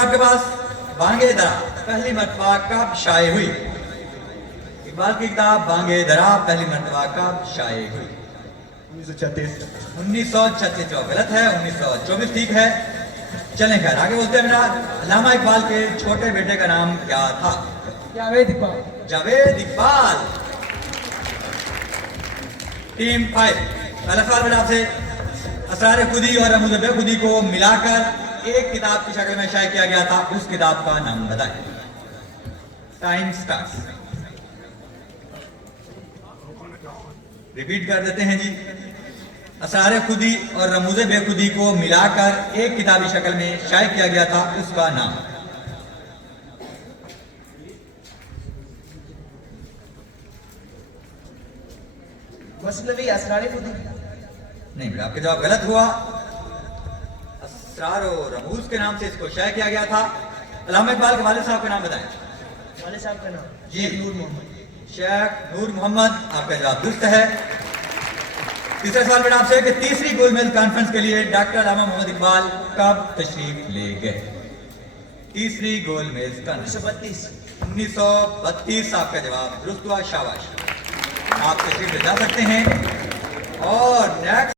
आपके पास बांगे दरा पहली मरतबा कब शाये हुई? इकबाल की किताब बांगे दरा पहली मरतबा कब शाये हुई? 1936। 1936 जवाब गलत है, 1924 ठीक है। चलें खैर आगे बोलते हैं मेरा। अल्लामा इकबाल के छोटे बेटे का नाम क्या था? जावेद इकबाल। जावेद इकबाल। टीम 5 पहला सवाल मेरा आपसे, असरार खुदी और रमूज़ बेखुदी को मिलाकर एक किताब की शक्ल में शाये किया गया था, उस किताब का नाम बताएं। Time starts. रिपीट कर देते हैं जी। असरार खुदी और रमूज़ बेखुदी को मिलाकर एक किताबी शक्ल में शाये किया गया था, उसका नाम। मसनवी असरार खुदी। नहीं बेटा, आपका जवाब गलत हुआ। असरार और रमूज के नाम से इसको शाये किया गया था। अल्लामा इकबाल के वालिद साहब का नाम बताएं। वालिद साहब का नाम जी नूर मोहम्मद। शेख नूर मोहम्मद। आपका जवाब दुरुस्त है। तीसरा सवाल बेटा आपसे कि तीसरी गोलमेज कॉन्फ्रेंस के लिए डॉक्टर अल्लामा मोहम्मद इकबाल कब तशरीफ ले गए? तीसरी गोलमेज कॉन्फ्रेंस 1932। 1932 आपका जवाब दुरुस्त हुआ, शाबाश। आप तशरीफ ले जा सकते हैं। और नेक्स्ट